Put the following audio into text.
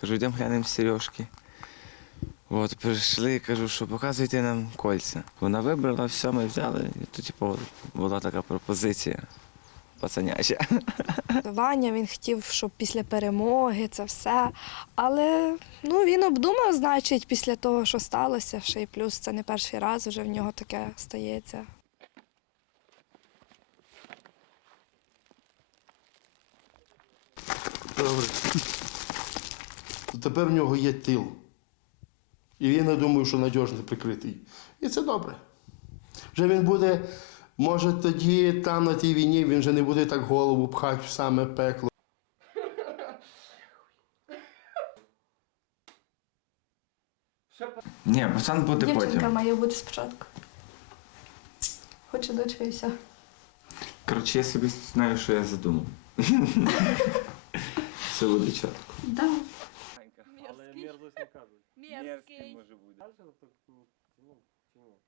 Кажу, йдемо глянемо сережки. От, прийшли, кажу, що показуйте нам кольця. Вона вибрала, все, ми взяли. І то, типу, була така пропозиція пацаняча. Ваня він хотів, щоб після перемоги це все. Але ну, він обдумав, значить, після того, що сталося, ще й плюс це не перший раз вже в нього таке стається. Добре. То Тепер в нього є тил. І він не думає, що надіжно прикритий. І це добре. Вже він буде, може тоді там на тій війні він вже не буде так голову пхати в саме пекло. Ні, пацан буде потім. має бути спочатку. Хоче дочка і все. Коротше, я собі знаю, що я задумав. Все буде чітко. Да. Але Мерзкий. Мерзкий. може бути. Дальше то, ну, ну, ні?